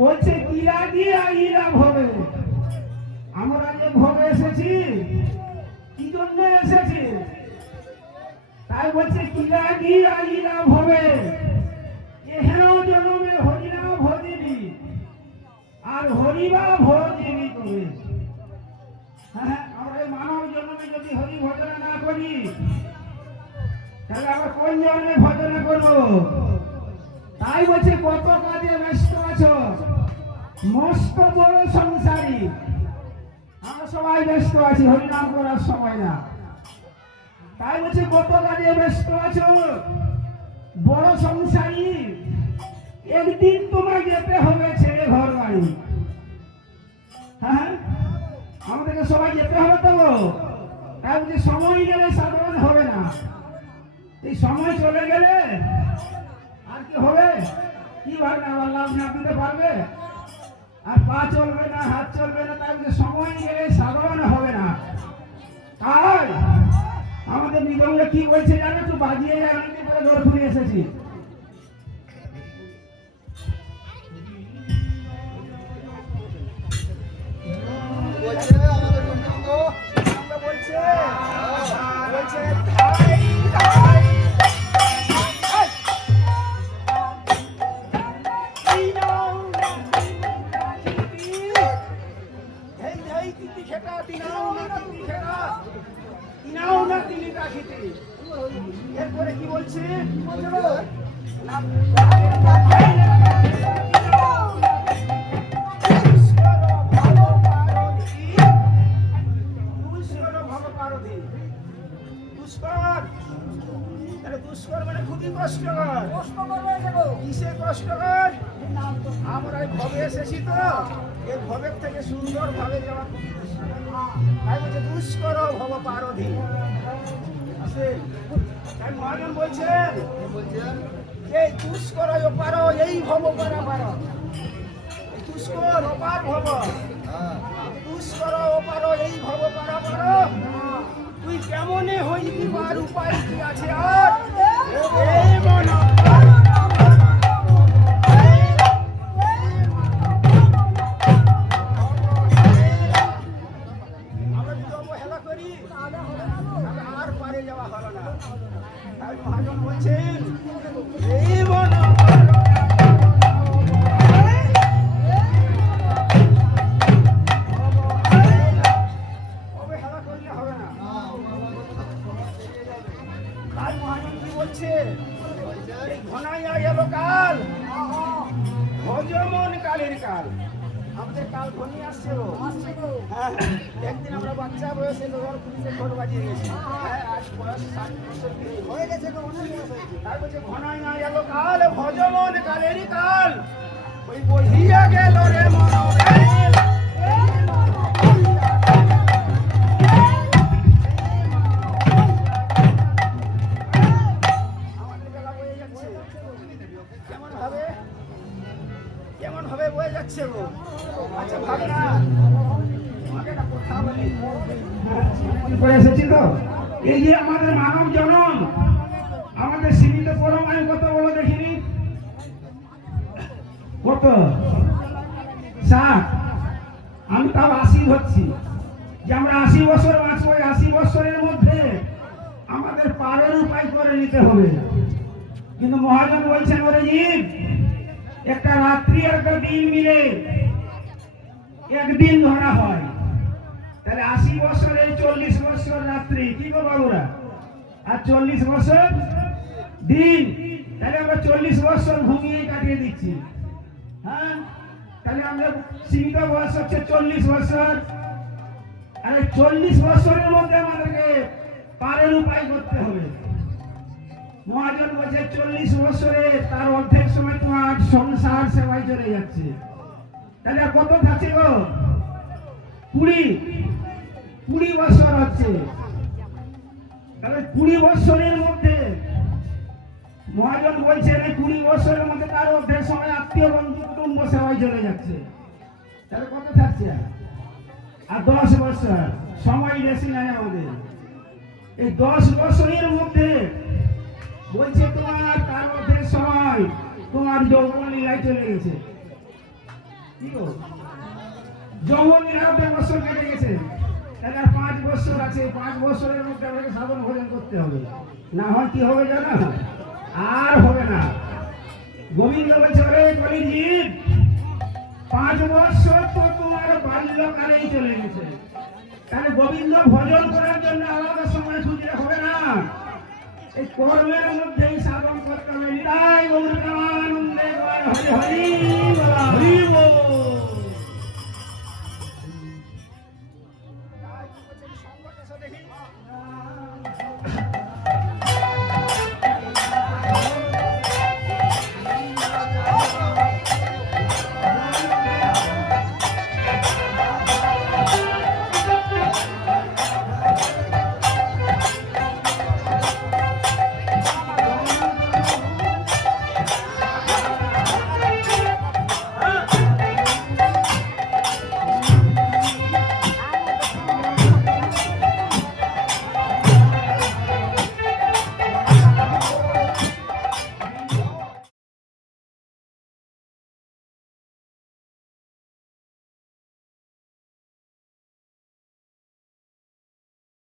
বলছে কি লাগিয়ে লাভ হবে? আমরা যে ভোগে এসেছি কি জন্য এসেছি? তাই বলছে কি লাগিয়ে লাভ হবে? এহেন জন্মে হরিনা ভজিবি আর হরিবা ভজিবি তুমি। হ্যাঁ, আমরা এই মানব জন্মে যদি হরি ভজনা না করি তাহলে আমরা কোন জন্মে ভজনা করবো? তাই বলছে কত কাজে ব্যস্ত আছো, মস্ত বড় সংসারী। আমরা সবাই ব্যস্ত আছি, হরিনাম করার সময় না। তাই বলছে কত কাজে ব্যস্ত আছো, বড় সংসারী। একদিন তোমার যেতে হবে ছেড়ে ঘর বাড়ি। হ্যাঁ, আমাদেরকে সবাই যেতে হবে তো। তাই বলছে সময় গেলে সাধারণ হবে না। এই সময় চলে গেলে আর কি হবে? কি ভাবে আবার লাভ না দিতে পারবে? আর পা চলবে না, হাত চলবে না। তাই বলছে সময় গেলে সাধারণ হবে না। তাই আমাদের নিগমে কি বলছে জানো? একটু বাজিয়ে অনেকদিন পরে দৌড় ঘুরে এসেছি। এরপরে কি বলছে? দুষ্কর মানে খুবই কষ্টকর। কিসে কষ্টকর? আমরা এই ভবে এসেছি তো, এই ভবের থেকে সুন্দর ভাবে যাওয়া। তাই বলছে দুষ্কর ভব পারধি। মহাজন বলছেন এই দুষ্কর পারো, এই ভব পারা পারো। দুষ্কর অপার ভব, দুষ্কর পারো, এই ভব পারা পারো। তুই কেমনে হইবি আর উপায় কি আছে? আর এই মন আমরা যদি হেলা করি আর পারে যাওয়া হলো না। তাই মহাজন বলছেন এই মন আমাদের কাল ঘনি আসছে। একদিন আমরা বাচ্চা বয়সে পুলিশের ঘর বাজিয়ে গেছি। আজ বয়স 60 বছর হয়ে গেছে। তার বলছে ঘনাই না গেল কাল, ভজমন কালেরই কাল। ওই বহিয়া গেল রে মন। আমাদের বেলা বয়ে যাচ্ছে। কেমন ভাবে বয়ে যাচ্ছে গো? আচ্ছা ভাবনা তোমাকে একটা কথা বলি। এসেছি তো, এই যে আমাদের মানব জনম, আমাদের সীমিত পরমায়ু কত বলো দেখিনি? কত? 60। আমি তাও 80 ধরছি যে আমরা 80 বছর বাঁচবো। 80 বছরের মধ্যে আমাদের পারের উপায় করে নিতে হবে। কিন্তু মহাজন বলছেন ওরে জীব, একটা রাত্রি আর একটা দিন মিলে একদিন ধরা হয়। তাহলে 80 বছরে 40 বছর রাত্রি, কি গো বাবুরা? আর 40 বছর দিন। তাহলে আমরা 40 বছর ঘুমিয়ে কাটিয়ে দিচ্ছি। হ্যাঁ, তাহলে আমরা সীমিত বয়স হচ্ছে 40 বছর। আর 40 বছরের মধ্যে আমাদেরকে পারের উপায় করতে হবে। মহাজন বলছে 40 বছরে তার অর্ধেক সময় তোমার সংসার সেবায় চলে যাচ্ছে। তাহলে কত থাকছে গো? 20 বছর হচ্ছে। তাহলে 20 বছরের মধ্যে মহাজন বলছেন এই 20 বছরের মধ্যে তার অর্ধেক সময় আত্মীয় বন্ধু কুটুম্ব সেবায় চলে যাচ্ছে। তাহলে কত থাকছে? আর 10 বছর সময় বেশি নাই আমাদের। এই 10 বছরের মধ্যে বলছে তোমার তারকের সময় তোমার যৌবন লীলায় চলে গেছে। কি গো, যৌবন লীলা 1.5 বছর কেটে গেছে, এবার 5 বছর আছে। 5 বছরের মধ্যে আমাকে সাধন ভোজন করতে হবে, না হয় কি হবে জানো? আর হবে না। গোবিন্দ বলছে, রে কলিজীব, 5 বছর তো তোমার বাল্যকালেই চলে গেছে, তাহলে গোবিন্দ ভজন করার জন্য আলাদা সময় খুঁজলে হবে না, এই কর্মের মধ্যেই সাধন করতে হবে। নিতাই গৌর প্রেমানন্দে হরি হরি।